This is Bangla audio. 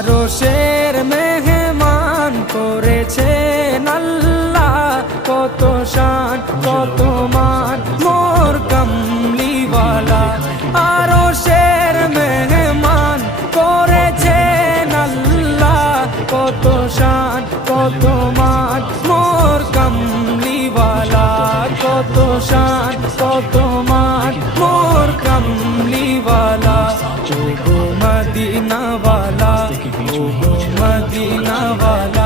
আরশের মেহমান করেছেন আল্লাহ, কত শান কত মান মোর কামলিওয়ালা। আরশের মেহমান করেছেন আল্লাহ, কত শান কত মান মোর কামলিওয়ালা, কত শান কত মান মোর কামলিওয়ালা। ও গো মদিনাওয়ালা, ও গো মদিনাওয়ালা।